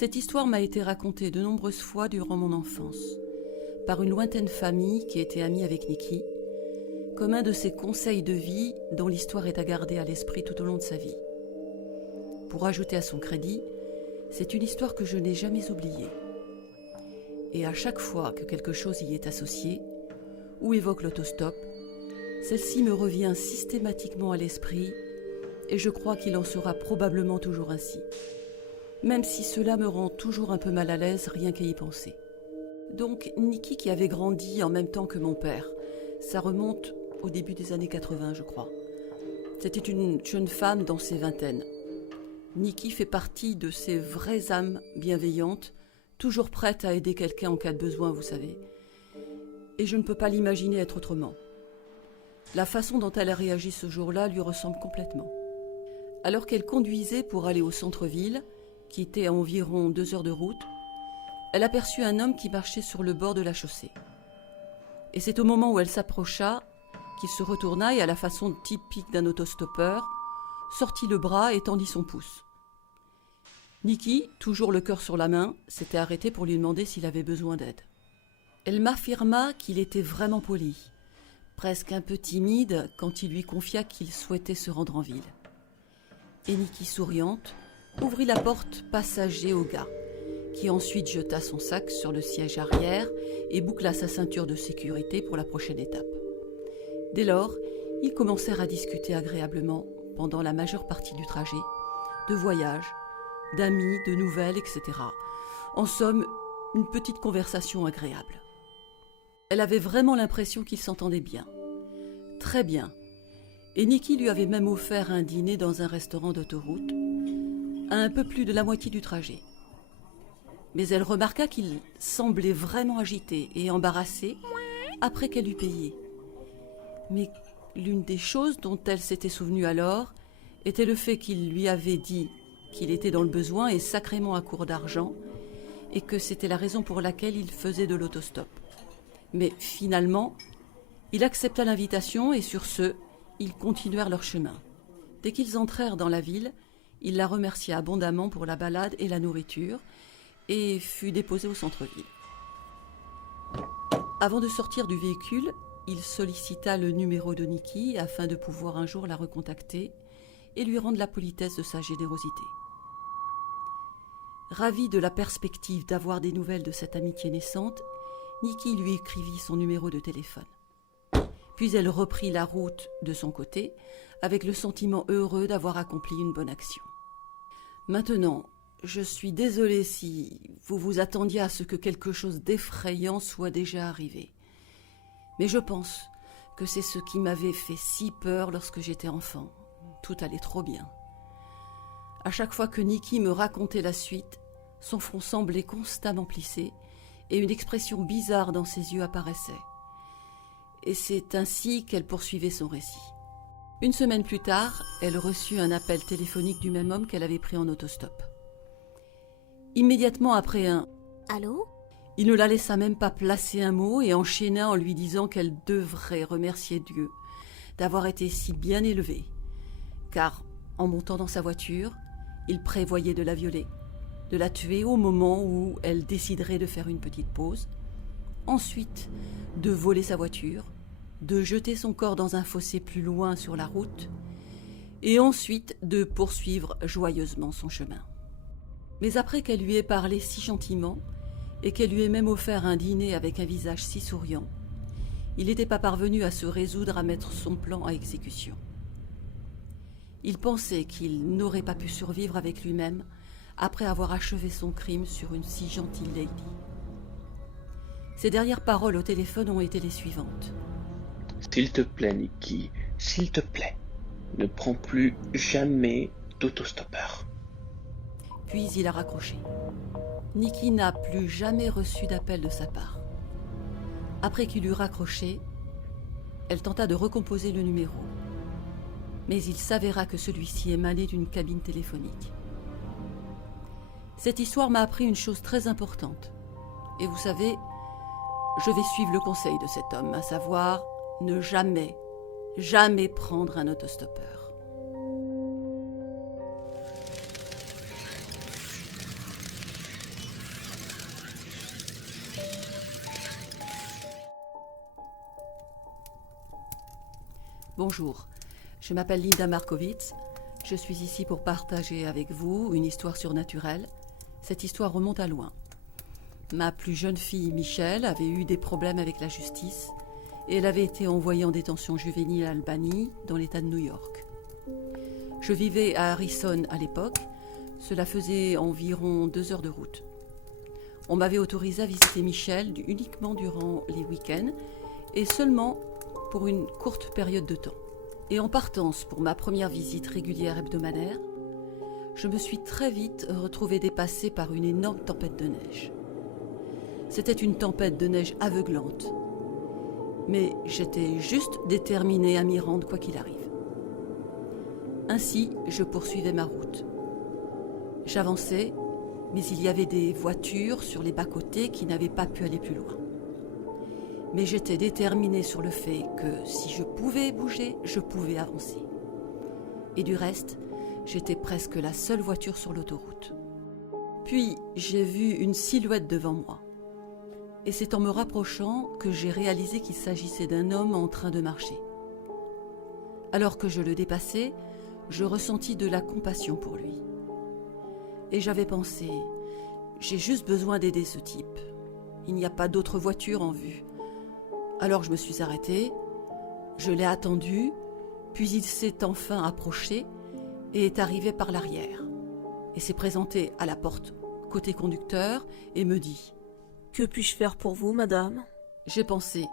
Cette histoire m'a été racontée de nombreuses fois durant mon enfance, par une lointaine famille qui était amie avec Niki, comme un de ces conseils de vie dont l'histoire est à garder à l'esprit tout au long de sa vie. Pour ajouter à son crédit, c'est une histoire que je n'ai jamais oubliée. Et à chaque fois que quelque chose y est associé, ou évoque l'autostop, celle-ci me revient systématiquement à l'esprit et je crois qu'il en sera probablement toujours ainsi. Même si cela me rend toujours un peu mal à l'aise rien qu'à y penser. Donc Niki qui avait grandi en même temps que mon père, ça remonte au début des années 80 je crois. C'était une jeune femme dans ses vingtaines. Niki fait partie de ces vraies âmes bienveillantes, toujours prêtes à aider quelqu'un en cas de besoin, vous savez. Et je ne peux pas l'imaginer être autrement. La façon dont elle a réagi ce jour-là lui ressemble complètement. Alors qu'elle conduisait pour aller au centre-ville, qui était à environ 2 heures de route, elle aperçut un homme qui marchait sur le bord de la chaussée. Et c'est au moment où elle s'approcha qu'il se retourna et, à la façon typique d'un autostoppeur, sortit le bras et tendit son pouce. Niki, toujours le cœur sur la main, s'était arrêtée pour lui demander s'il avait besoin d'aide. Elle m'affirma qu'il était vraiment poli, presque un peu timide quand il lui confia qu'il souhaitait se rendre en ville. Et Niki, souriante, ouvrit la porte passager au gars, qui ensuite jeta son sac sur le siège arrière et boucla sa ceinture de sécurité pour la prochaine étape. Dès lors, ils commencèrent à discuter agréablement pendant la majeure partie du trajet, de voyages, d'amis, de nouvelles, etc. En somme, une petite conversation agréable. Elle avait vraiment l'impression qu'ils s'entendaient bien. Très bien. Et Niki lui avait même offert un dîner dans un restaurant d'autoroute, à un peu plus de la moitié du trajet. Mais elle remarqua qu'il semblait vraiment agité et embarrassé après qu'elle eut payé. Mais l'une des choses dont elle s'était souvenue alors était le fait qu'il lui avait dit qu'il était dans le besoin et sacrément à court d'argent, et que c'était la raison pour laquelle il faisait de l'autostop. Mais finalement, il accepta l'invitation et sur ce, ils continuèrent leur chemin. Dès qu'ils entrèrent dans la ville, il la remercia abondamment pour la balade et la nourriture et fut déposé au centre-ville. Avant de sortir du véhicule, il sollicita le numéro de Niki afin de pouvoir un jour la recontacter et lui rendre la politesse de sa générosité. Ravie de la perspective d'avoir des nouvelles de cette amitié naissante, Niki lui écrivit son numéro de téléphone. Puis elle reprit la route de son côté, avec le sentiment heureux d'avoir accompli une bonne action. Maintenant, je suis désolée si vous vous attendiez à ce que quelque chose d'effrayant soit déjà arrivé. Mais je pense que c'est ce qui m'avait fait si peur lorsque j'étais enfant. Tout allait trop bien. À chaque fois que Niki me racontait la suite, son front semblait constamment plissé et une expression bizarre dans ses yeux apparaissait. Et c'est ainsi qu'elle poursuivait son récit. Une semaine plus tard, elle reçut un appel téléphonique du même homme qu'elle avait pris en autostop. Immédiatement après un « Allô ?» il ne la laissa même pas placer un mot et enchaîna en lui disant qu'elle devrait remercier Dieu d'avoir été si bien élevée, car en montant dans sa voiture, il prévoyait de la violer, de la tuer au moment où elle déciderait de faire une petite pause, ensuite de voler sa voiture, de jeter son corps dans un fossé plus loin sur la route, et ensuite de poursuivre joyeusement son chemin. Mais après qu'elle lui ait parlé si gentiment, et qu'elle lui ait même offert un dîner avec un visage si souriant, il n'était pas parvenu à se résoudre à mettre son plan à exécution. Il pensait qu'il n'aurait pas pu survivre avec lui-même après avoir achevé son crime sur une si gentille lady. Ses dernières paroles au téléphone ont été les suivantes. « S'il te plaît, Niki, s'il te plaît, ne prends plus jamais d'autostoppeur. » Puis il a raccroché. Niki n'a plus jamais reçu d'appel de sa part. Après qu'il eut raccroché, elle tenta de recomposer le numéro. Mais il s'avéra que celui-ci émanait d'une cabine téléphonique. Cette histoire m'a appris une chose très importante. Et vous savez, je vais suivre le conseil de cet homme, à savoir ne jamais, jamais prendre un autostoppeur. Bonjour, je m'appelle Linda Markowitz. Je suis ici pour partager avec vous une histoire surnaturelle. Cette histoire remonte à loin. Ma plus jeune fille, Michelle, avait eu des problèmes avec la justice et elle avait été envoyée en détention juvénile à Albany, dans l'État de New York. Je vivais à Harrison à l'époque. Cela faisait environ 2 heures de route. On m'avait autorisé à visiter Michelle uniquement durant les week-ends et seulement pour une courte période de temps. Et en partance pour ma première visite régulière hebdomadaire, je me suis très vite retrouvée dépassée par une énorme tempête de neige. C'était une tempête de neige aveuglante, mais j'étais juste déterminée à m'y rendre quoi qu'il arrive. Ainsi, je poursuivais ma route. J'avançais, mais il y avait des voitures sur les bas-côtés qui n'avaient pas pu aller plus loin. Mais j'étais déterminée sur le fait que si je pouvais bouger, je pouvais avancer. Et du reste, j'étais presque la seule voiture sur l'autoroute. Puis, j'ai vu une silhouette devant moi. Et c'est en me rapprochant que j'ai réalisé qu'il s'agissait d'un homme en train de marcher. Alors que je le dépassais, je ressentis de la compassion pour lui. Et j'avais pensé, j'ai juste besoin d'aider ce type. Il n'y a pas d'autre voiture en vue. Alors je me suis arrêtée, je l'ai attendu, puis il s'est enfin approché et est arrivé par l'arrière. Et s'est présenté à la porte côté conducteur et me dit « Que puis-je faire pour vous, madame ?» J'ai pensé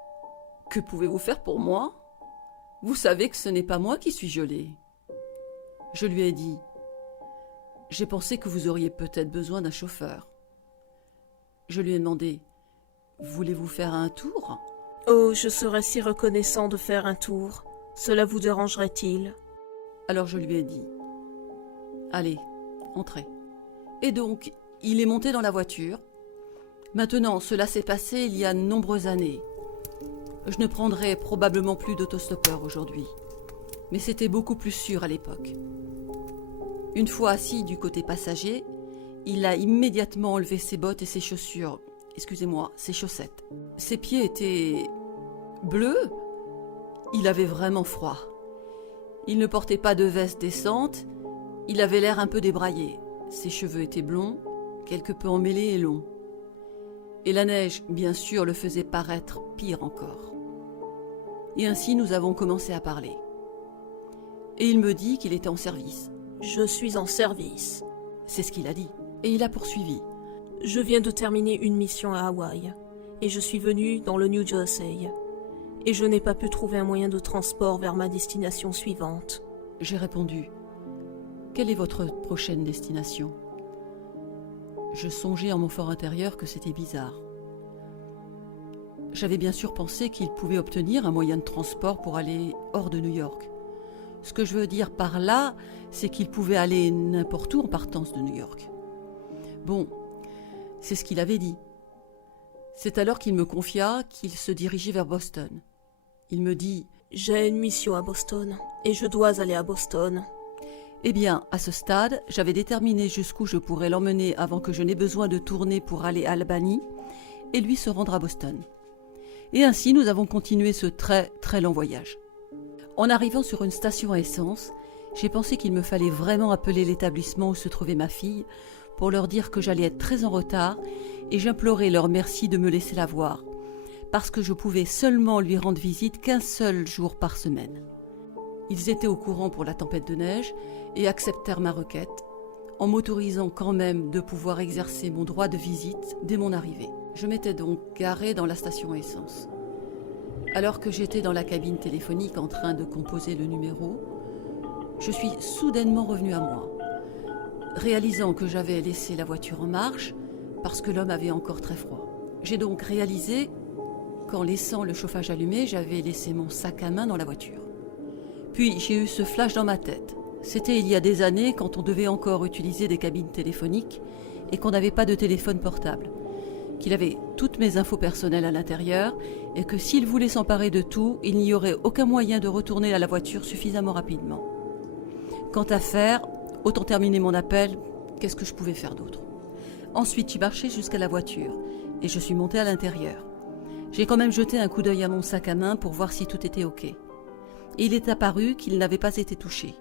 « Que pouvez-vous faire pour moi ? Vous savez que ce n'est pas moi qui suis gelée. » Je lui ai dit « J'ai pensé que vous auriez peut-être besoin d'un chauffeur. » Je lui ai demandé « Voulez-vous faire un tour ?» Oh, je serais si reconnaissant de faire un tour. Cela vous dérangerait-il ? Alors je lui ai dit « Allez, entrez. » Et donc, il est monté dans la voiture. Maintenant, cela s'est passé il y a de nombreuses années. Je ne prendrai probablement plus d'autostoppeur aujourd'hui. Mais c'était beaucoup plus sûr à l'époque. Une fois assis du côté passager, il a immédiatement enlevé ses bottes et ses chaussures. Ses chaussettes. Ses pieds étaient bleus. Il avait vraiment froid. Il ne portait pas de veste décente. Il avait l'air un peu débraillé. Ses cheveux étaient blonds, quelque peu emmêlés et longs. Et la neige, bien sûr, le faisait paraître pire encore. Et ainsi, nous avons commencé à parler. Et il me dit qu'il était en service. « Je suis en service. » C'est ce qu'il a dit. Et il a poursuivi. « Je viens de terminer une mission à Hawaï, et je suis venu dans le New Jersey. Et je n'ai pas pu trouver un moyen de transport vers ma destination suivante. » J'ai répondu. Quelle est votre prochaine destination ? Je songeais en mon fort intérieur que c'était bizarre. J'avais bien sûr pensé qu'il pouvait obtenir un moyen de transport pour aller hors de New York. Ce que je veux dire par là, c'est qu'il pouvait aller n'importe où en partance de New York. Bon, c'est ce qu'il avait dit. C'est alors qu'il me confia qu'il se dirigeait vers Boston. Il me dit « J'ai une mission à Boston, et je dois aller à Boston. » Eh bien, à ce stade, j'avais déterminé jusqu'où je pourrais l'emmener avant que je n'ai besoin de tourner pour aller à Albany et lui se rendre à Boston. Et ainsi, nous avons continué ce très très long voyage. En arrivant sur une station à essence, j'ai pensé qu'il me fallait vraiment appeler l'établissement où se trouvait ma fille pour leur dire que j'allais être très en retard et j'implorais leur merci de me laisser la voir, parce que je pouvais seulement lui rendre visite qu'1 seul jour par semaine. Ils étaient au courant pour la tempête de neige et acceptèrent ma requête, en m'autorisant quand même de pouvoir exercer mon droit de visite dès mon arrivée. Je m'étais donc garée dans la station essence. Alors que j'étais dans la cabine téléphonique en train de composer le numéro, je suis soudainement revenue à moi, réalisant que j'avais laissé la voiture en marche parce que l'homme avait encore très froid. J'ai donc réalisé qu'en laissant le chauffage allumé, j'avais laissé mon sac à main dans la voiture. Puis j'ai eu ce flash dans ma tête. C'était il y a des années quand on devait encore utiliser des cabines téléphoniques et qu'on n'avait pas de téléphone portable, qu'il avait toutes mes infos personnelles à l'intérieur et que s'il voulait s'emparer de tout, il n'y aurait aucun moyen de retourner à la voiture suffisamment rapidement. Quant à faire, autant terminer mon appel, qu'est-ce que je pouvais faire d'autre ? Ensuite, j'ai marché jusqu'à la voiture et je suis montée à l'intérieur. J'ai quand même jeté un coup d'œil à mon sac à main pour voir si tout était OK. et il est apparu qu'il n'avait pas été touché.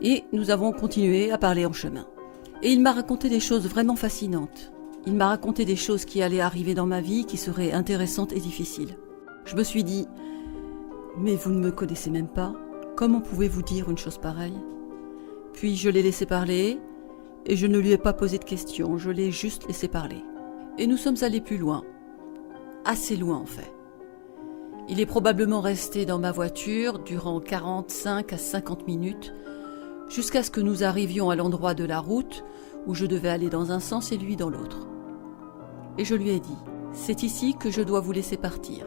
Et nous avons continué à parler en chemin. Et il m'a raconté des choses vraiment fascinantes. Il m'a raconté des choses qui allaient arriver dans ma vie, qui seraient intéressantes et difficiles. Je me suis dit, mais vous ne me connaissez même pas, comment pouvez-vous dire une chose pareille ? Puis je l'ai laissé parler, et je ne lui ai pas posé de questions, je l'ai juste laissé parler. Et nous sommes allés plus loin, assez loin en fait. Il est probablement resté dans ma voiture durant 45 à 50 minutes, jusqu'à ce que nous arrivions à l'endroit de la route où je devais aller dans un sens et lui dans l'autre. Et je lui ai dit, c'est ici que je dois vous laisser partir.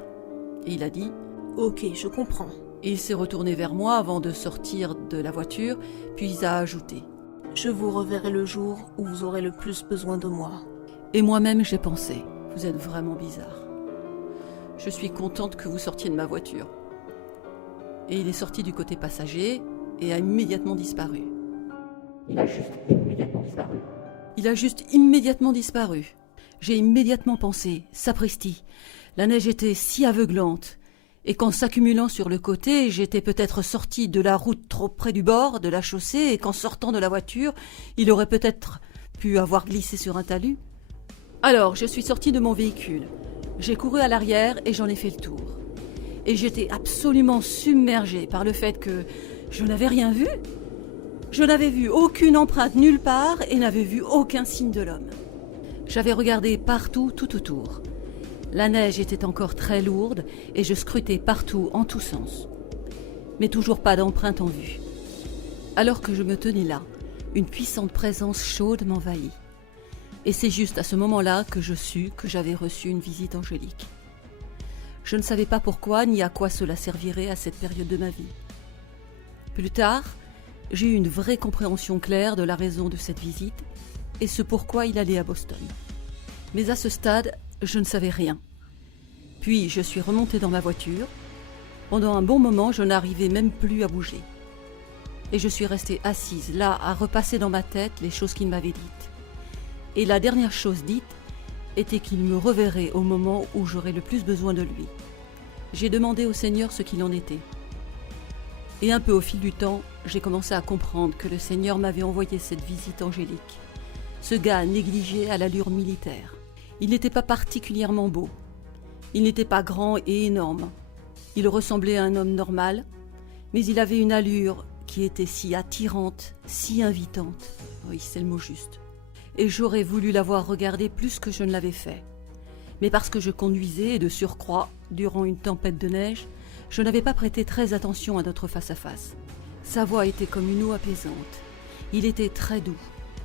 Et il a dit, Ok, je comprends. et il s'est retourné vers moi avant de sortir de la voiture, puis il a ajouté, Je vous reverrai le jour où vous aurez le plus besoin de moi. et moi-même j'ai pensé, vous êtes vraiment bizarre. Je suis contente que vous sortiez de ma voiture. Et il est sorti du côté passager et a immédiatement disparu. Il a juste immédiatement disparu. Il a juste immédiatement disparu. J'ai immédiatement pensé, sapristi, la neige était si aveuglante, et qu'en s'accumulant sur le côté, j'étais peut-être sorti de la route trop près du bord, de la chaussée, et qu'en sortant de la voiture, il aurait peut-être pu avoir glissé sur un talus. Alors, je suis sorti de mon véhicule. J'ai couru à l'arrière et j'en ai fait le tour. Et j'étais absolument submergée par le fait que je n'avais rien vu. Je n'avais vu aucune empreinte nulle part et n'avais vu aucun signe de l'homme. J'avais regardé partout, tout autour. La neige était encore très lourde et je scrutais partout en tous sens. Mais toujours pas d'empreinte en vue. Alors que je me tenais là, une puissante présence chaude m'envahit. Et c'est juste à ce moment-là que je sus que j'avais reçu une visite angélique. Je ne savais pas pourquoi ni à quoi cela servirait à cette période de ma vie. Plus tard, j'ai eu une vraie compréhension claire de la raison de cette visite et ce pourquoi il allait à Boston. Mais à ce stade, je ne savais rien. Puis je suis remontée dans ma voiture. Pendant un bon moment, je n'arrivais même plus à bouger. Et je suis restée assise là à repasser dans ma tête les choses qu'il m'avait dites. Et la dernière chose dite était qu'il me reverrait au moment où j'aurais le plus besoin de lui. J'ai demandé au Seigneur ce qu'il en était. Et un peu au fil du temps, j'ai commencé à comprendre que le Seigneur m'avait envoyé cette visite angélique. Ce gars négligé à l'allure militaire. Il n'était pas particulièrement beau. Il n'était pas grand et énorme. Il ressemblait à un homme normal, mais il avait une allure qui était si attirante, si invitante. Oui, c'est le mot juste. Et j'aurais voulu l'avoir regardé plus que je ne l'avais fait. Mais parce que je conduisais et de surcroît, durant une tempête de neige, je n'avais pas prêté très attention à notre face-à-face. Sa voix était comme une eau apaisante. Il était très doux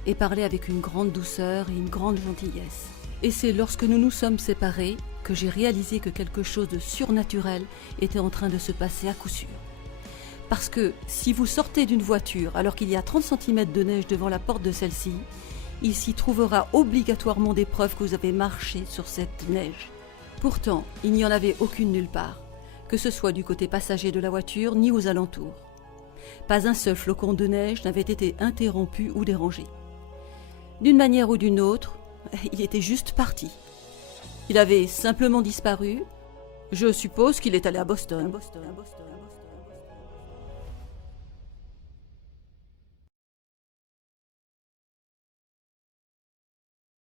et parlait avec une grande douceur et une grande gentillesse. Et c'est lorsque nous nous sommes séparés que j'ai réalisé que quelque chose de surnaturel était en train de se passer à coup sûr. Parce que si vous sortez d'une voiture alors qu'il y a 30 cm de neige devant la porte de celle-ci, il s'y trouvera obligatoirement des preuves que vous avez marché sur cette neige. Pourtant, il n'y en avait aucune nulle part, que ce soit du côté passager de la voiture ni aux alentours. Pas un seul flocon de neige n'avait été interrompu ou dérangé. D'une manière ou d'une autre, il était juste parti. Il avait simplement disparu. Je suppose qu'il est allé à Boston.